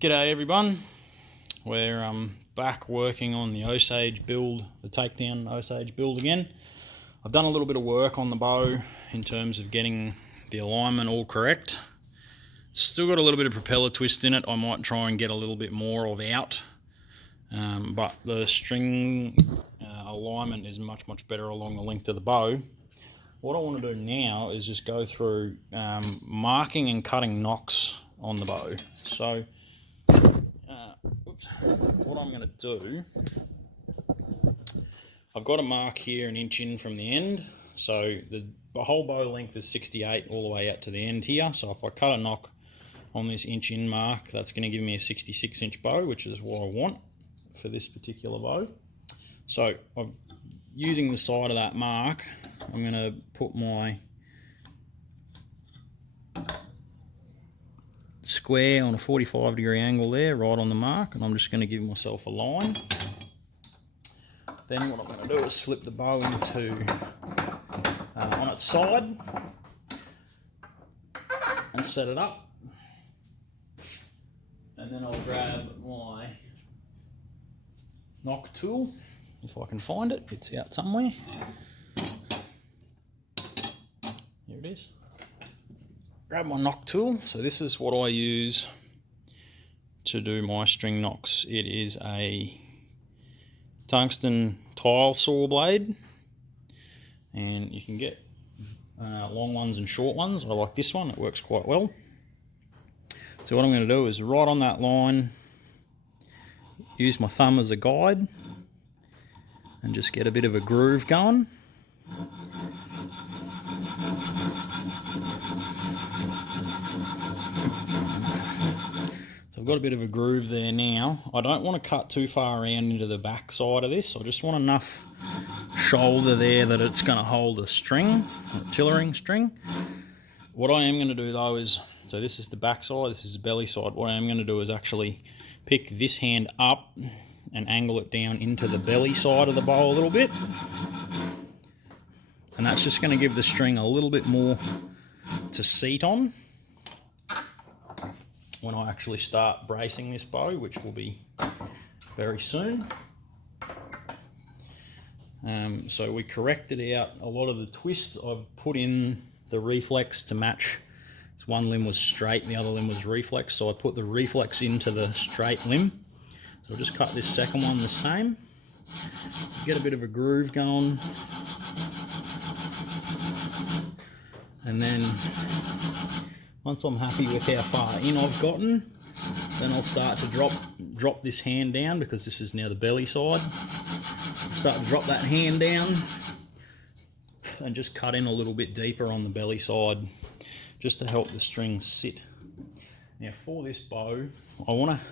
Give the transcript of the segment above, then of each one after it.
G'day everyone, we're back working on the Osage build, the takedown Osage build again. I've done a little bit of work on the bow in terms of getting the alignment all correct. Still got a little bit of propeller twist in it. I might try and get a little bit more of out, but the string alignment is much better along the length of the bow. What I want to do now is just go through marking and cutting nocks on the bow. So what I'm going to do, I've got a mark here an inch in from the end, so the whole bow length is 68 all the way out to the end here. So if I cut a nock on this inch in mark, that's going to give me a 66 inch bow, which is what I want for this particular bow. So using the side of that mark, I'm going to put my square on a 45-degree angle there, right on the mark, and I'm just going to give myself a line. Then what I'm going to do is flip the bow into on its side and set it up, and then I'll grab my nock tool, if I can find it. It's out somewhere. Here it is. Grab my nock tool. So this is what I use to do my string nocks. It is a tungsten tile saw blade, and you can get long ones and short ones. I like this one, it works quite well. So what I'm going to do is right on that line, use my thumb as a guide and just get a bit of a groove going. So I've got a bit of a groove there now. I don't want to cut too far around into the back side of this. I just want enough shoulder there that it's going to hold a string, a tillering string. What I am going to do though is, so this is the back side, this is the belly side. What I am going to do is actually pick this hand up and angle it down into the belly side of the bow a little bit. And that's just going to give the string a little bit more to seat on when I actually start bracing this bow, which will be very soon. So we corrected out a lot of the twist. I've put in the reflex to match. This one limb was straight and the other limb was reflex, so I put the reflex into the straight limb. So I'll just cut this second one the same. Get a bit of a groove going. And then once I'm happy with how far in I've gotten, then I'll start to drop this hand down, because this is now the belly side. Start to drop that hand down and just cut in a little bit deeper on the belly side, just to help the string sit. Now for this bow, I want to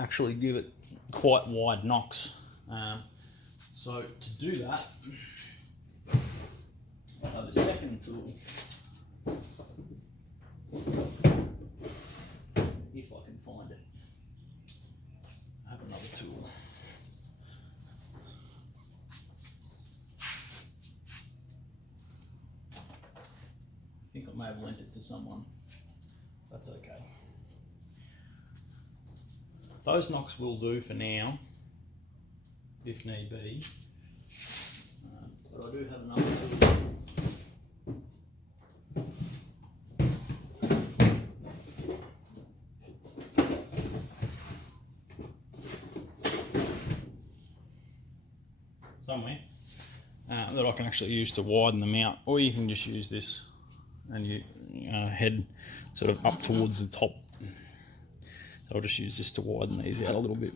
actually give it quite wide nocks. So to do that, the second tool, if I can find it, I have another tool. I think I may have lent it to someone. That's okay. Those nocks will do for now, if need be. But I do have another tool. Somewhere that I can actually use to widen them out, or you can just use this and you head sort of up towards the top. So I'll just use this to widen these out a little bit.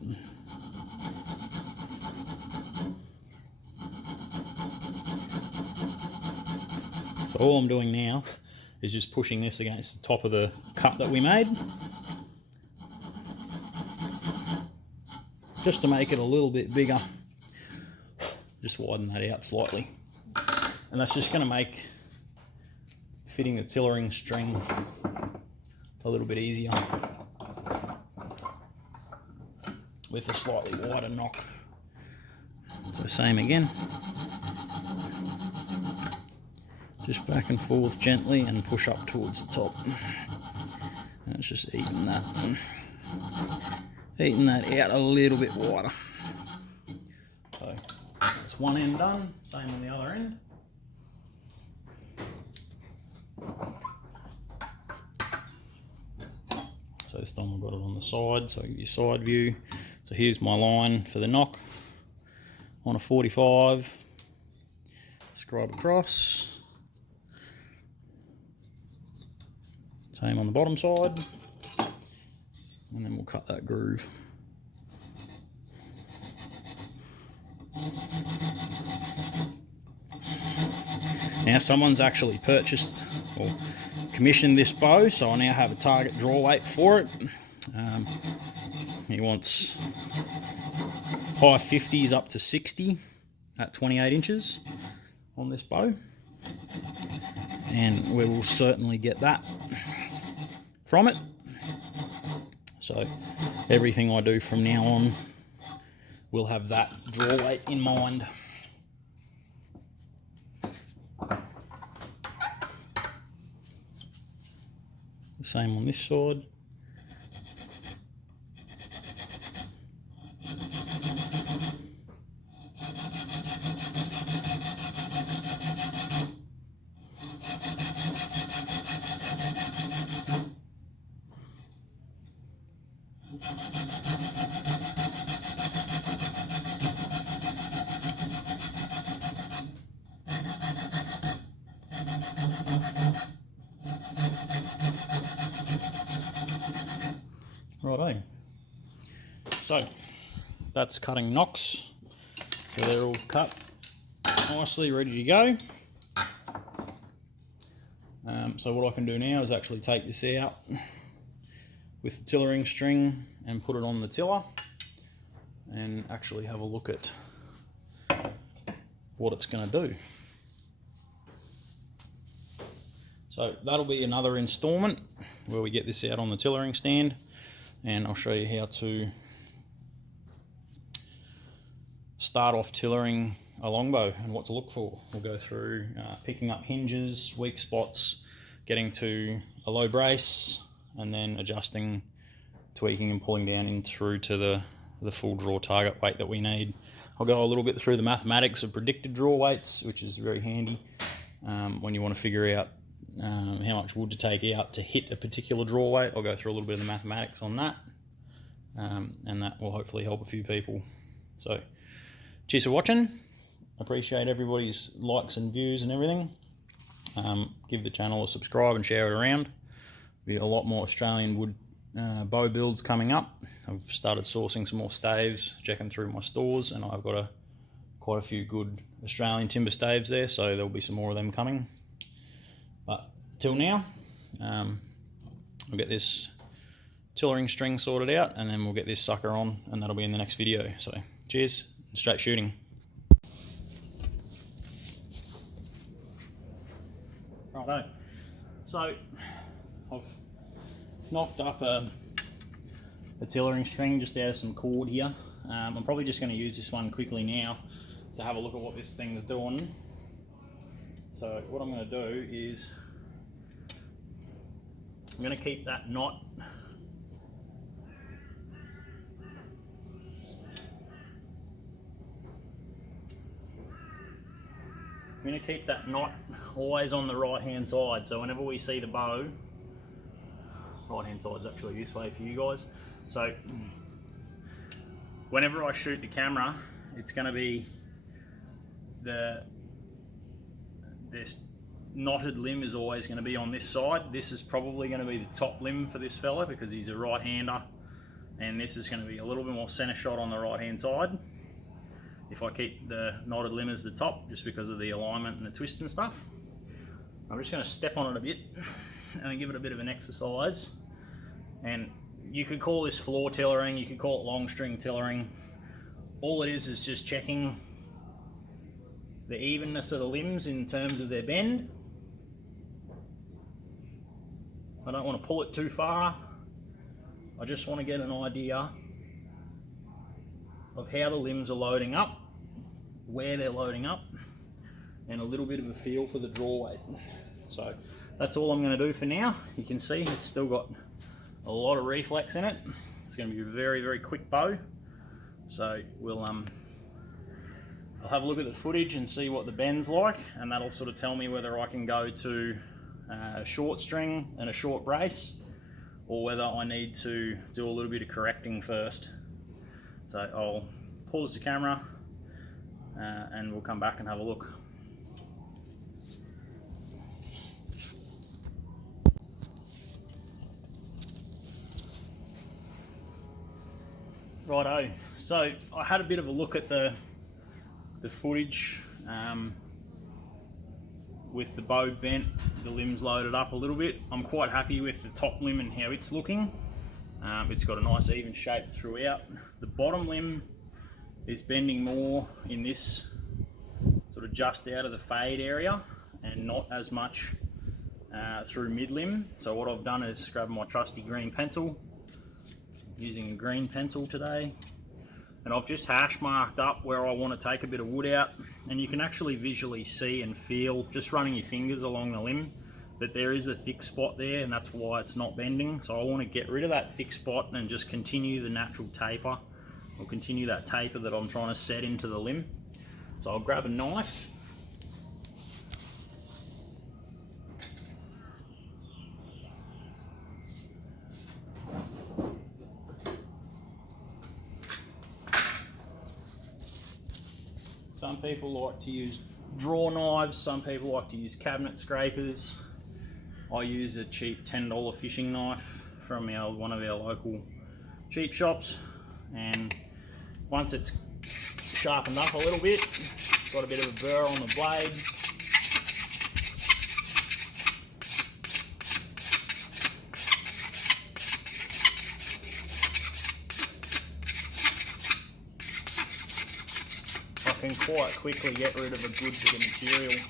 So all I'm doing now is just pushing this against the top of the cut that we made, just to make it a little bit bigger. Just widen that out slightly, and that's just going to make fitting the tillering string a little bit easier with a slightly wider nock. So same again, just back and forth gently and push up towards the top, and it's just even that. Heating that out a little bit wider. So that's one end done, same on the other end. So this time I've got it on the side, so your side view. So here's my line for the knock on a 45. Scribe across. Same on the bottom side. And then we'll cut that groove. Now someone's actually purchased or commissioned this bow, so I now have a target draw weight for it. He wants high 50s up to 60 at 28 inches on this bow, and we will certainly get that from it. So everything I do from now on will have that draw weight in mind. The same on this side. Righto. So that's cutting nocks. So they're all cut nicely, ready to go. So what I can do now is actually take this out with the tillering string and put it on the tiller and actually have a look at what it's going to do. So that'll be another installment where we get this out on the tillering stand, and I'll show you how to start off tillering a longbow and what to look for. We'll go through picking up hinges, weak spots, getting to a low brace, and then adjusting, tweaking and pulling down in through to the full draw target weight that we need. I'll go a little bit through the mathematics of predicted draw weights, which is very handy when you want to figure out how much wood to take out to hit a particular draw weight. I'll go through a little bit of the mathematics on that, and that will hopefully help a few people. So cheers for watching. Appreciate everybody's likes and views and everything. Give the channel a subscribe and share it around. Be a lot more Australian wood bow builds coming up. I've started sourcing some more staves, checking through my stores, and I've got quite a few good Australian timber staves there, so there'll be some more of them coming. But till now, I'll get this tillering string sorted out, and then we'll get this sucker on, and that'll be in the next video. So cheers, straight shooting. Righto. So I've knocked up a tillering string just out of some cord here. I'm probably just going to use this one quickly now to have a look at what this thing's doing. So what I'm going to do is I'm going to keep that knot always on the right hand side, so whenever we see the bow, right hand side's actually this way for you guys, so whenever I shoot the camera, it's going to be this knotted limb is always going to be on this side. This is probably going to be the top limb for this fella because he's a right hander, and this is going to be a little bit more center shot on the right hand side if I keep the knotted limb as the top, just because of the alignment and the twist and stuff. I'm just going to step on it a bit and give it a bit of an exercise. And you could call this floor tillering, you could call it long string tillering. All it is just checking the evenness of the limbs in terms of their bend. I don't want to pull it too far. I just want to get an idea of how the limbs are loading up, where they're loading up, and a little bit of a feel for the draw weight. So that's all I'm going to do for now. You can see it's still got a lot of reflex in it, It's going to be a very, very quick bow. So I'll have a look at the footage and see what the bend's like, and that'll sort of tell me whether I can go to a short string and a short brace, or whether I need to do a little bit of correcting first. So I'll pause the camera and we'll come back and have a look. Righto, so I had a bit of a look at the footage with the bow bent, the limbs loaded up a little bit. I'm quite happy with the top limb and how it's looking. It's got a nice even shape throughout. The bottom limb is bending more in this sort of just out of the fade area and not as much through mid limb. So what I've done is grab my trusty green pencil, using a green pencil today, and I've just hash marked up where I want to take a bit of wood out, and you can actually visually see and feel, just running your fingers along the limb, that there is a thick spot there, and that's why it's not bending. So I want to get rid of that thick spot and just continue the natural taper, or continue that taper that I'm trying to set into the limb. So I'll grab a knife. Some people like to use draw knives, some people like to use cabinet scrapers. I use a cheap $10 fishing knife from one of our local cheap shops, and once it's sharpened up a little bit, got a bit of a burr on the blade, I can quite quickly get rid of a good bit of material.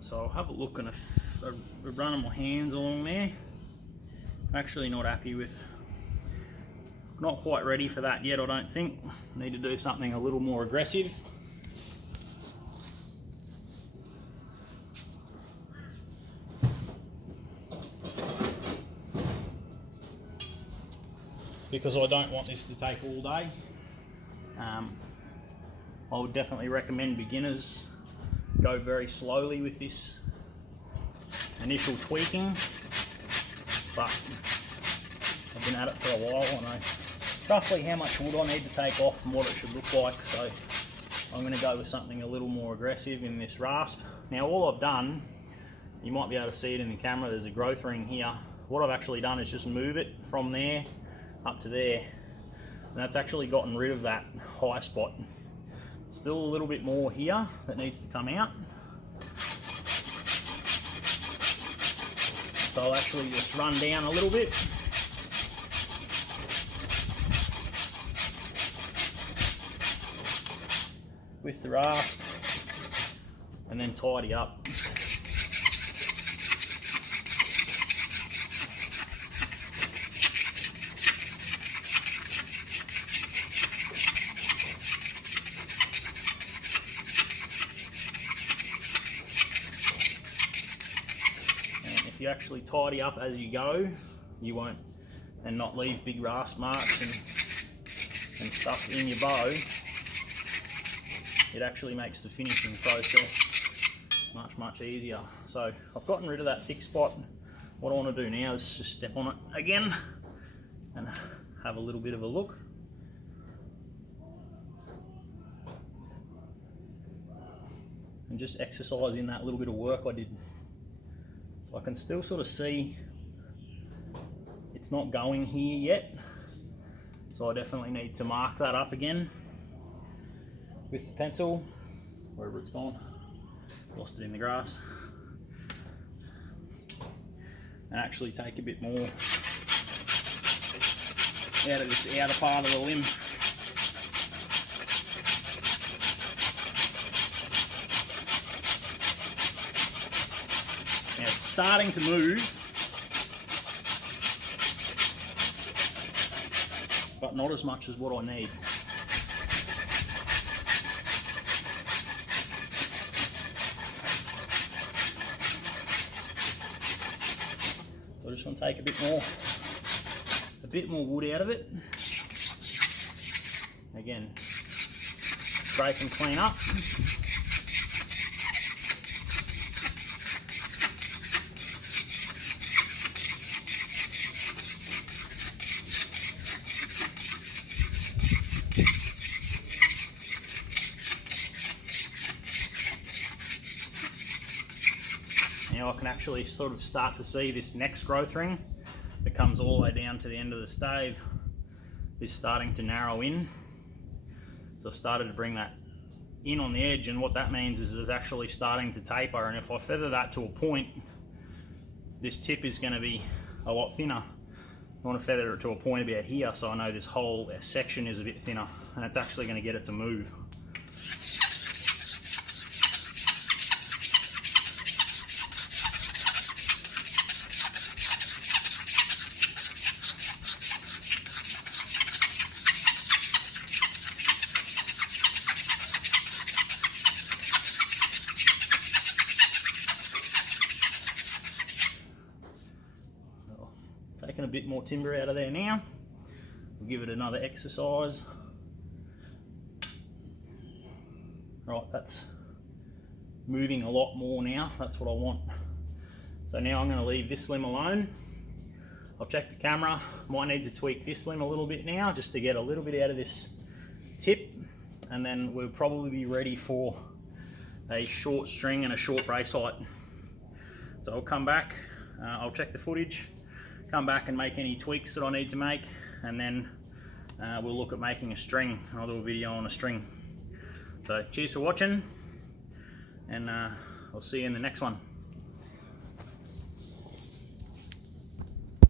So I'll have a look and a run of my hands along there. I'm actually not happy with, not quite ready for that yet, I don't think. Need to do something a little more aggressive. Because I don't want this to take all day. I would definitely recommend beginners go very slowly with this initial tweaking, but I've been at it for a while and I know roughly how much wood I need to take off and what it should look like, so I'm going to go with something a little more aggressive in this rasp. Now all I've done, you might be able to see it in the camera, there's a growth ring here. What I've actually done is just move it from there up to there, and that's actually gotten rid of that high spot. Still a little bit more here that needs to come out. So I'll actually just run down a little bit. With the rasp, and then tidy up. If you actually tidy up as you go, you won't, and not leave big rasp marks and stuff in your bow, it actually makes the finishing process much easier. So I've gotten rid of that thick spot. What I want to do now is just step on it again and have a little bit of a look. And just exercise in that little bit of work I did. I can still sort of see it's not going here yet, so I definitely need to mark that up again with the pencil, wherever it's gone, lost it in the grass, and actually take a bit more out of this outer part of the limb. Now it's starting to move, but not as much as what I need. So I just want to take a bit more wood out of it. Again, scrape and clean up. Now I can actually sort of start to see this next growth ring that comes all the way down to the end of the stave is starting to narrow in. So I've started to bring that in on the edge, and what that means is it's actually starting to taper, and if I feather that to a point, this tip is going to be a lot thinner. I want to feather it to a point about here so I know this whole section is a bit thinner, and it's actually going to get it to move. Taking a bit more timber out of there now. We'll give it another exercise. Right, that's moving a lot more now. That's what I want. So now I'm going to leave this limb alone. I'll check the camera. Might need to tweak this limb a little bit now just to get a little bit out of this tip, and then we'll probably be ready for a short string and a short brace height. So I'll come back, I'll check the footage, come back and make any tweaks that I need to make, and then we'll look at making a string. I'll do a video on a string. So cheers for watching, and I'll see you in the next one.